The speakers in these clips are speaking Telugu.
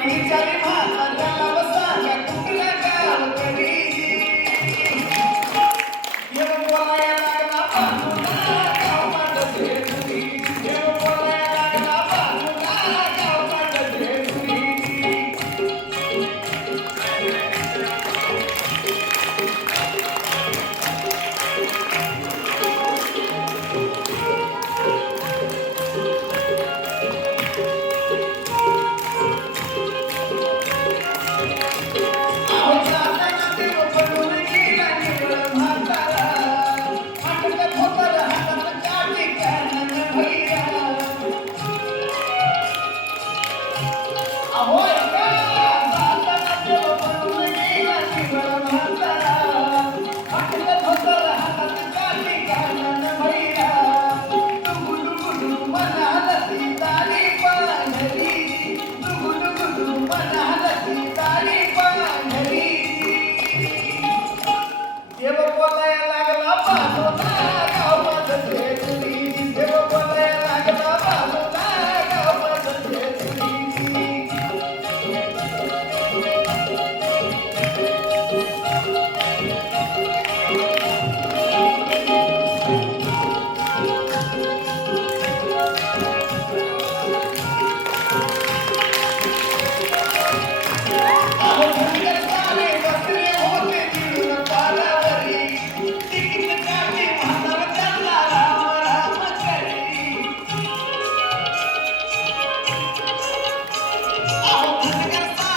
Can you tell me what?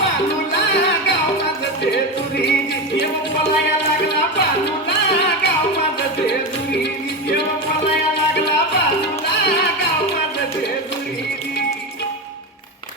పాలు